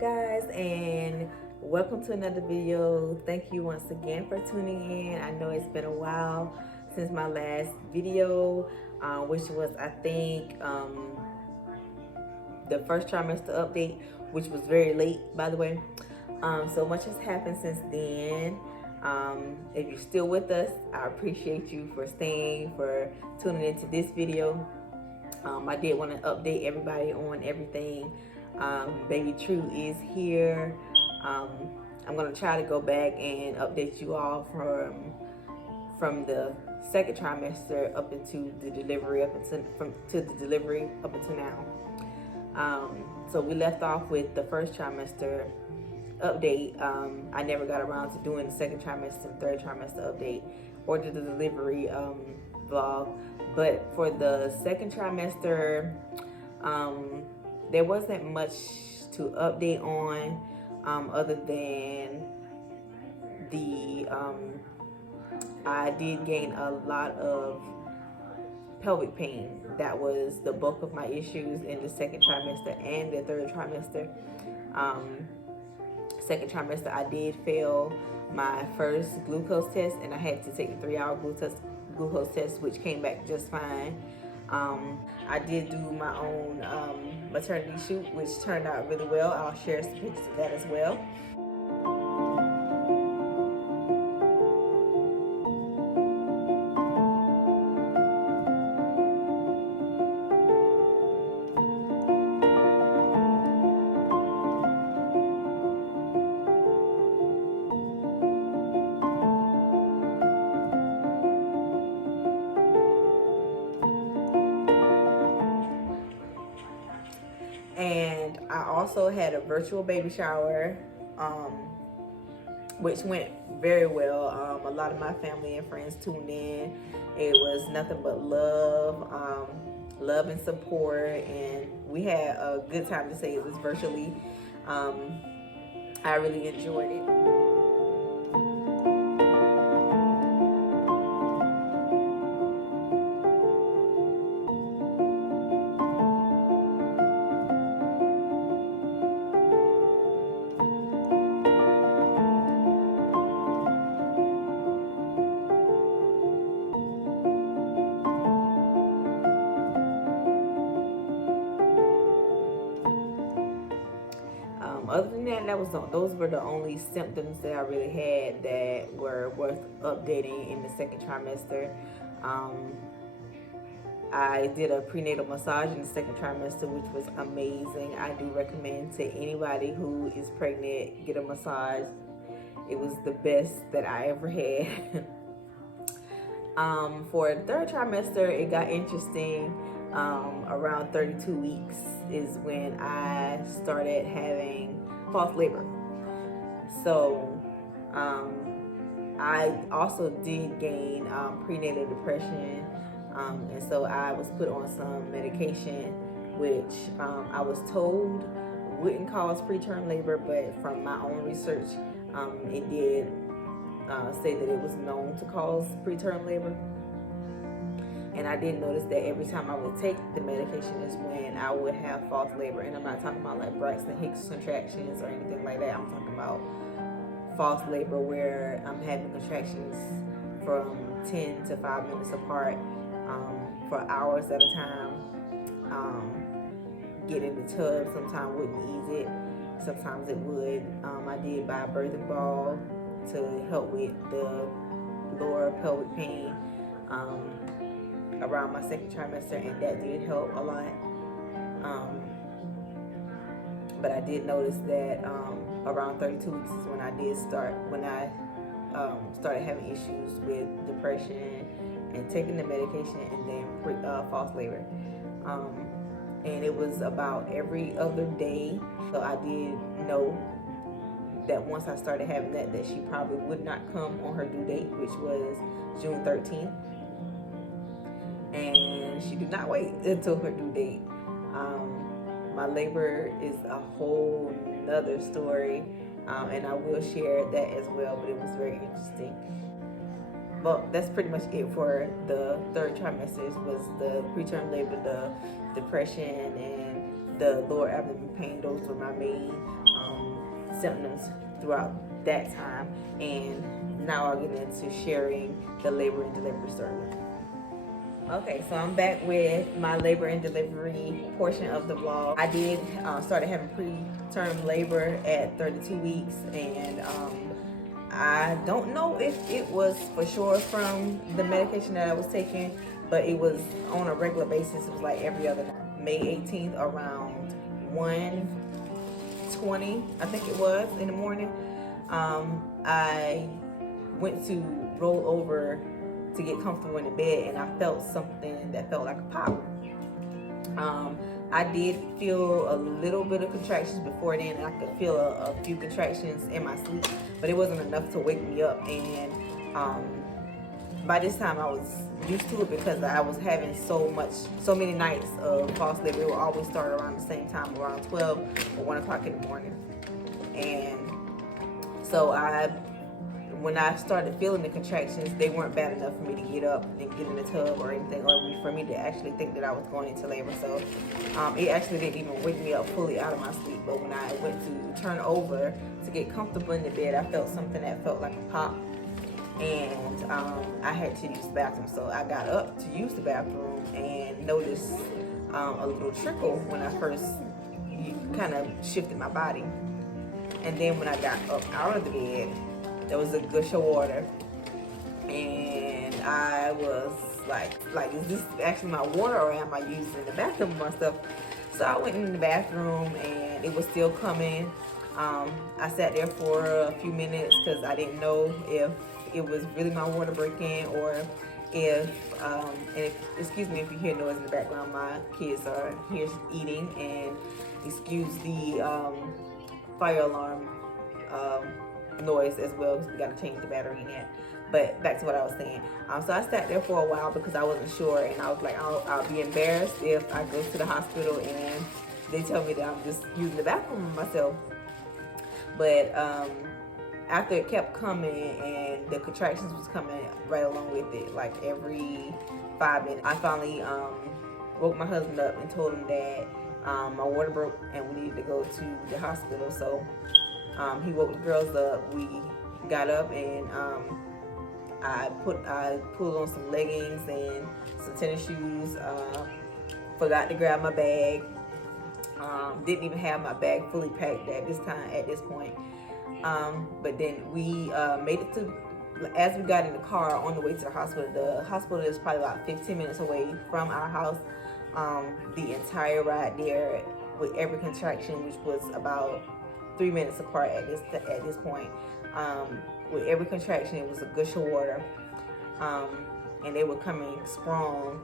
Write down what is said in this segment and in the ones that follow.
guys, and welcome to another video. Thank you once again for tuning in. I know it's been a while since my last video, which was I think the first trimester update, which was very late, by the way. So much has happened since then. If you're still with us, I appreciate you for staying, for tuning into this video. I did want to update everybody on everything. Baby True is here. I'm gonna try to go back and update you all from the second trimester up into the delivery, to the delivery up until now. So we left off with the first trimester update. I never got around to doing the second trimester, third trimester update, or the delivery vlog. But for the second trimester, there wasn't much to update on, other than I did gain a lot of pelvic pain. That was the bulk of my issues in the second trimester and the third trimester. Second trimester, I did fail my first glucose test, and I had to take a 3-hour glucose test, which came back just fine. I did do my own maternity shoot, which turned out really well. I'll share some pictures of that as well. And I also had a virtual baby shower, which went very well. A lot of my family and friends tuned in. It was nothing but love and support, and we had a good time, to say it was virtually. I really enjoyed it. Other than that, those were the only symptoms that I really had that were worth updating in the second trimester. I did a prenatal massage in the second trimester, which was amazing. I do recommend to anybody who is pregnant, get a massage. It was the best that I ever had. For the third trimester, it got interesting. Around 32 weeks is when I started having false labor. So I also did gain prenatal depression, and so I was put on some medication, which I was told wouldn't cause preterm labor, but from my own research, it did say that it was known to cause preterm labor. And I did notice that every time I would take the medication is when I would have false labor. And I'm not talking about like Braxton Hicks contractions or anything like that. I'm talking about false labor where I'm having contractions from 10 to 5 minutes apart, for hours at a time. Get in the tub sometimes wouldn't ease it. Sometimes it would. I did buy a birthing ball to help with the lower pelvic pain around my second trimester, and that did help a lot. But I did notice that around 32 weeks is when I started having issues with depression and taking the medication, and then false labor. And it was about every other day. So I did know that once I started having that she probably would not come on her due date, which was June 13th. And she did not wait until her due date. My labor is a whole nother story, and I will share that as well, but it was very interesting. But that's pretty much it for the third trimester. Was the preterm labor, the depression, and the lower abdomen pain. Those were my main symptoms throughout that time. And now I'll get into sharing the labor and delivery story. Okay, so I'm back with my labor and delivery portion of the vlog. I did started having preterm labor at 32 weeks, and I don't know if it was for sure from the medication that I was taking, but it was on a regular basis. It was like every other night. May 18th around 1:20, I think it was, in the morning. I went to roll over to get comfortable in the bed, and I felt something that felt like a pop. I did feel a little bit of contractions before then, and I could feel a few contractions in my sleep, but it wasn't enough to wake me up. And by this time I was used to it because I was having so many nights of false labor. It would always start around the same time, around 12 or 1 o'clock in the morning. And so when I started feeling the contractions, they weren't bad enough for me to get up and get in the tub or anything, or for me to actually think that I was going into labor. So it actually didn't even wake me up fully out of my sleep. But when I went to turn over to get comfortable in the bed, I felt something that felt like a pop, and I had to use the bathroom. So I got up to use the bathroom and noticed a little trickle when I first kind of shifted my body. And then when I got up out of the bed, there was a gush of water, and I was like, is this actually my water, or am I using the bathroom for myself? So I went in the bathroom, and it was still coming. I sat there for a few minutes because I didn't know if it was really my water breaking, or if excuse me if you hear noise in the background, my kids are here eating, and excuse the fire alarm noise as well, because we got to change the battery in it. But back to what I was saying. So I sat there for a while because I wasn't sure, and I was like, I'll be embarrassed if I go to the hospital and they tell me that I'm just using the bathroom myself. But after it kept coming and the contractions was coming right along with it, like every 5 minutes, I finally woke my husband up and told him that my water broke and we needed to go to the hospital. So he woke the girls up. We got up, and I pulled on some leggings and some tennis shoes. Forgot to grab my bag. Didn't even have my bag fully packed at this point. But then we made it to. As we got in the car on the way to the hospital is probably about 15 minutes away from our house. The entire ride there, with every contraction, which was about 3 minutes apart at this point, with every contraction it was a gush of water, and they were coming strong.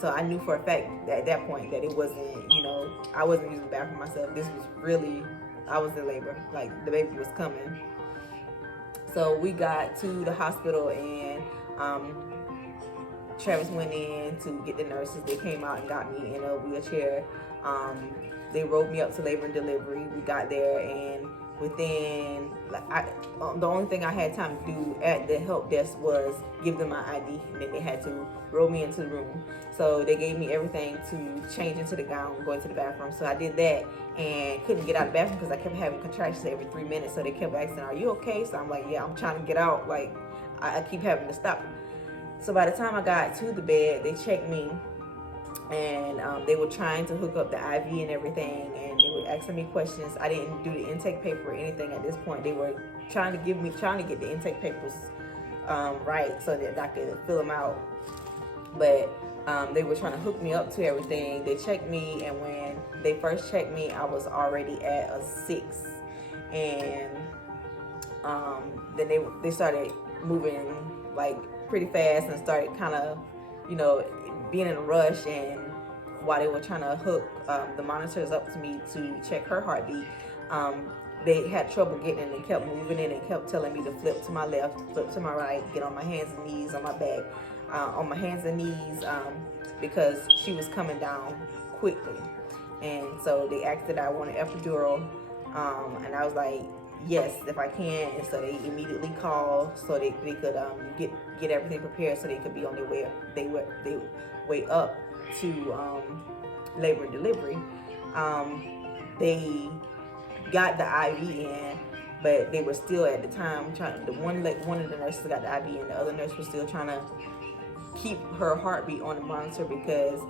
So I knew for a fact that at that point that it wasn't, I wasn't using the bathroom myself. This was really, I was in labor, like the baby was coming. So we got to the hospital, and Travis went in to get the nurses. They came out and got me in a wheelchair. They rolled me up to labor and delivery. We got there, and within, the only thing I had time to do at the help desk was give them my ID, and then they had to roll me into the room. So they gave me everything to change into the gown, go into the bathroom. So I did that and couldn't get out of the bathroom because I kept having contractions every 3 minutes. So they kept asking, "Are you okay?" So I'm like, "Yeah, I'm trying to get out." Like I keep having to stop. So by the time I got to the bed, they checked me, and they were trying to hook up the IV and everything, and they were asking me questions. I didn't do the intake paper or anything at this point. They were trying to get the intake papers right so that I could fill them out. But they were trying to hook me up to everything. They checked me, and when they first checked me, I was already at a 6. And then they started moving like pretty fast and started kind of, being in a rush. And while they were trying to hook the monitors up to me to check her heartbeat, they had trouble getting in. They kept moving in and kept telling me to flip to my left, flip to my right, get on my hands and knees, on my back, on my hands and knees, because she was coming down quickly. And so they asked that I want an epidural, and I was like, yes, if I can. And so they immediately called so they could get everything prepared so they could be on their way up. They way up to labor and delivery. They got the IV in, but they were still at the time trying. One of the nurses got the IV in, the other nurse was still trying to keep her heartbeat on the monitor because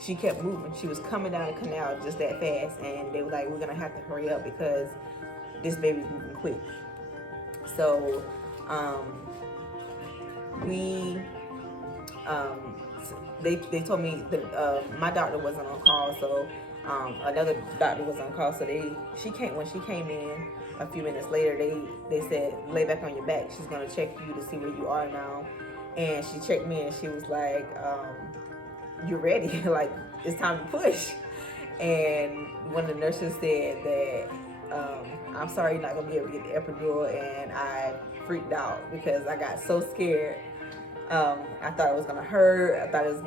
she kept moving. She was coming down the canal just that fast, and they were like, "We're gonna have to hurry up because this baby's moving quick." So we they told me that my doctor wasn't on call, so another doctor was on call. So when she came in a few minutes later, they said, "Lay back on your back. She's gonna check you to see where you are now." And she checked me and she was like, "You're ready. Like, it's time to push." And one of the nurses said that, "I'm sorry, you're not gonna be able to get the epidural." And I freaked out because I got so scared. I thought it was gonna hurt. I thought it was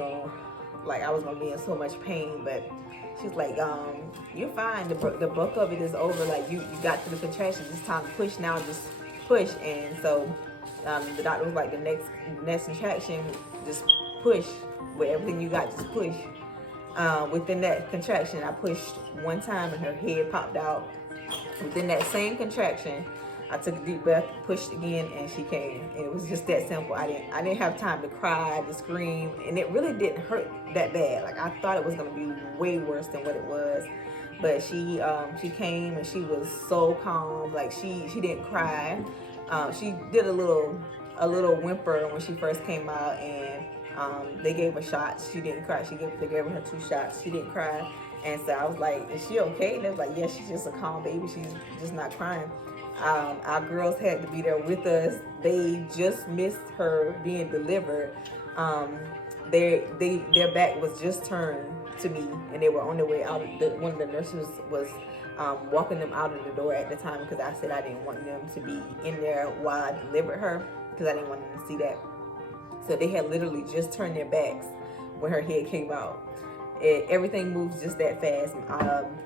I was gonna be in so much pain. But she's like, "You're fine. The bulk of it is over. Like, you got through the contractions. It's time to push now. Just push." And so the doctor was like, "The next contraction, just push with everything you got. Just push." Within that contraction, I pushed one time and her head popped out. Within that same contraction, I took a deep breath, pushed again, and she came. And it was just that simple. I didn't have time to cry, to scream, and it really didn't hurt that bad. Like, I thought it was gonna be way worse than what it was. But she came and she was so calm. Like, she didn't cry. She did a little whimper when she first came out, and they gave her shots. She didn't cry. They gave her 2 shots. She didn't cry. And so I was like, "Is she okay?" And they was like, "Yeah, she's just a calm baby. She's just not crying." Our girls had to be there with us. They just missed her being delivered. Their back was just turned to me, and they were on their way out. One of the nurses was walking them out of the door at the time because I said I didn't want them to be in there while I delivered her because I didn't want them to see that. So they had literally just turned their backs when her head came out. Everything moves just that fast.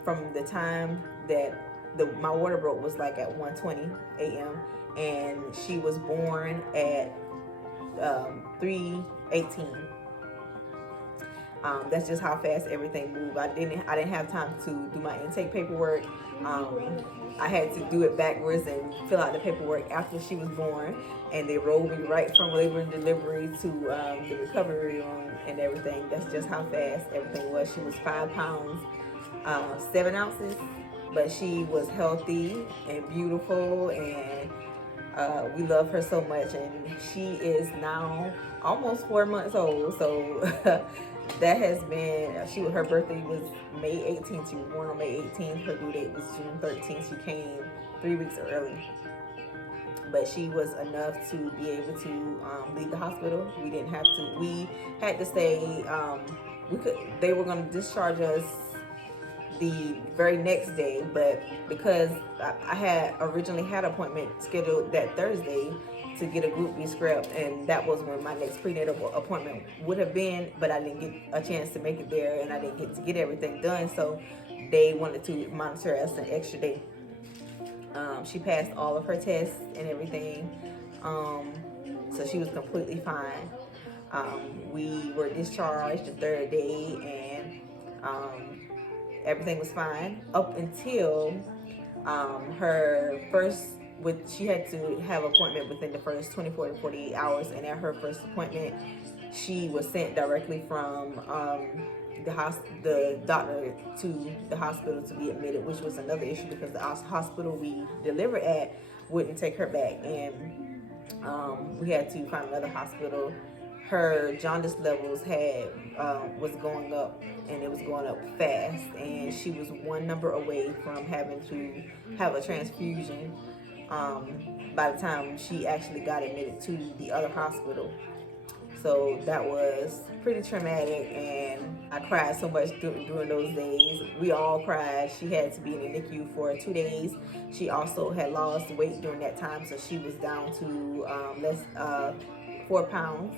From the time that my water broke was like at 1:20 a.m. and she was born at 3:18. That's just how fast everything moved. I didn't have time to do my intake paperwork. I had to do it backwards and fill out the paperwork after she was born, and they rolled me right from labor and delivery to the recovery room and everything. That's just how fast everything was. She was 5 pounds, 7 ounces, but she was healthy and beautiful, and we love her so much. And she is now almost 4 months old, so that has been, her birthday was May 18th. She was born on May 18th. Her due date was June 13th. She came 3 weeks early. But she was enough to be able to leave the hospital. We didn't have to. We had to stay. They were going to discharge us the very next day, but because I had originally had an appointment scheduled that Thursday to get a Group B script, and that was when my next prenatal appointment would have been, but I didn't get a chance to make it there, and I didn't get to get everything done, so they wanted to monitor us an extra day. She passed all of her tests and everything, so she was completely fine. We were discharged the 3rd day, and everything was fine up until her first. She had to have an appointment within the first 24 to 48 hours, and at her first appointment, she was sent directly from the doctor to the hospital to be admitted, which was another issue because the hospital we delivered at wouldn't take her back, and we had to find another hospital. Her jaundice levels was going up, and it was going up fast, and she was 1 number away from having to have a transfusion by the time she actually got admitted to the other hospital. So that was pretty traumatic, and I cried so much during those days. We all cried. She had to be in the NICU for 2 days. She also had lost weight during that time, so she was down to 4 pounds.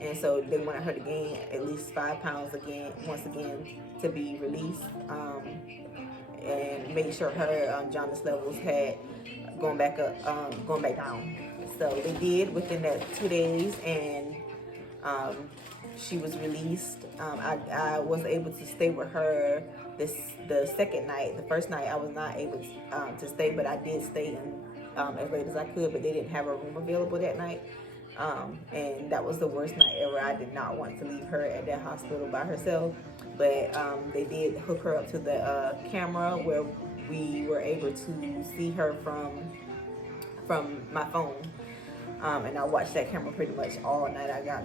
And so they wanted her to gain at least 5 pounds once again to be released, and make sure her jaundice levels had gone back down. So they did within that 2 days, and she was released. I was able to stay with her the second night. The first night I was not able to stay, but I did stay in as late as I could. But they didn't have a room available that night, and that was the worst night ever. I did not want to leave her at that hospital by herself, but they did hook her up to the camera where we were able to see her from my phone, and I watched that camera pretty much all night. I got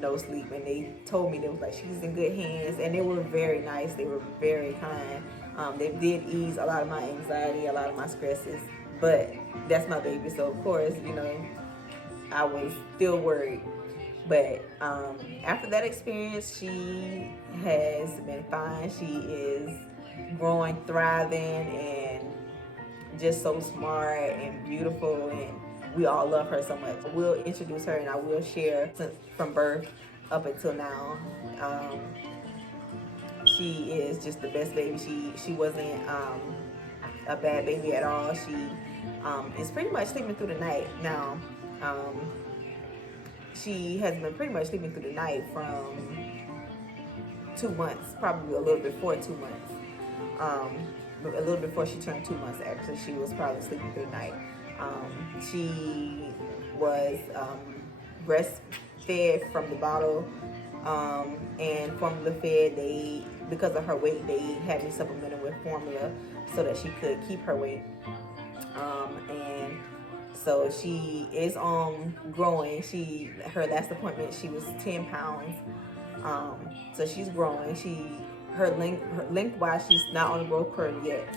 no sleep, and they told me, they was like, she's in good hands, and they were very nice. They were very kind. They did ease a lot of my anxiety, a lot of my stresses, but that's my baby, so of course, you know, I was still worried. But after that experience, she has been fine. She is growing, thriving, and just so smart and beautiful, and we all love her so much. We'll introduce her, and I will share from birth up until now. She is just the best baby. She wasn't a bad baby at all. She is pretty much sleeping through the night now. She has been pretty much sleeping through the night from 2 months, probably a little before 2 months. A little before she turned 2 months, actually, she was probably sleeping through the night. She was breastfed from the bottle, and formula fed. Because of her weight, they had me supplemented with formula so that she could keep her weight. And so she is growing. Her last appointment, she was 10 pounds. So she's growing. Her lengthwise, she's not on the growth curve yet,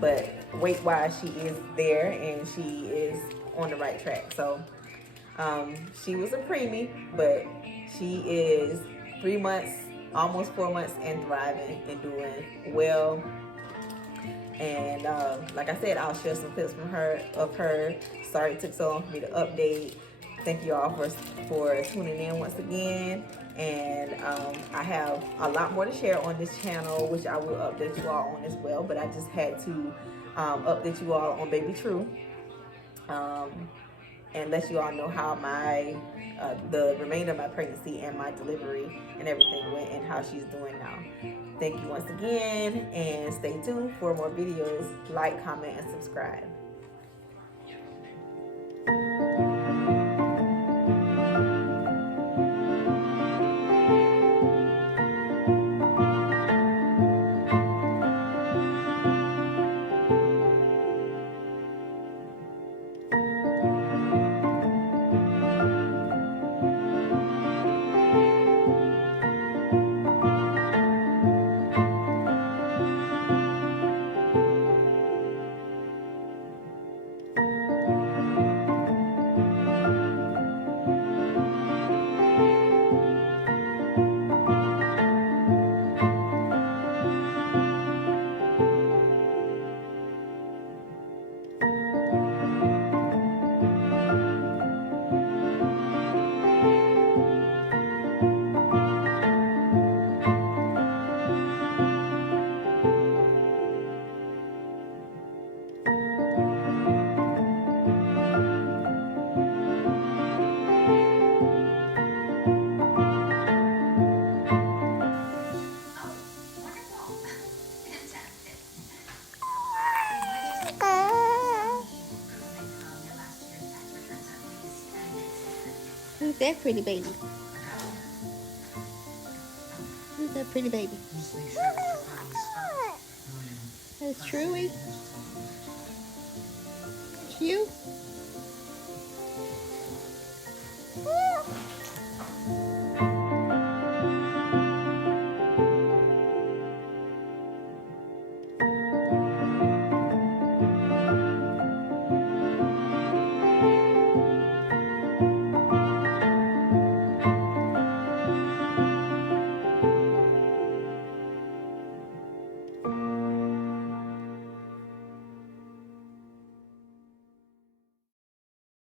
but weight-wise, she is there, and she is on the right track. So she was a preemie, but she is 3 months, almost 4 months, and thriving and doing well. And like I said, I'll share some clips of her. Sorry it took so long for me to update. Thank you all for tuning in once again. And I have a lot more to share on this channel, which I will update you all on as well. But I just had to update you all on Baby True, and let you all know how the remainder of my pregnancy and my delivery and everything went, and how she's doing now. Thank you once again, and stay tuned for more videos. Like, comment, and subscribe. Who's that pretty baby? Who's that pretty baby? That's Truey. It's you?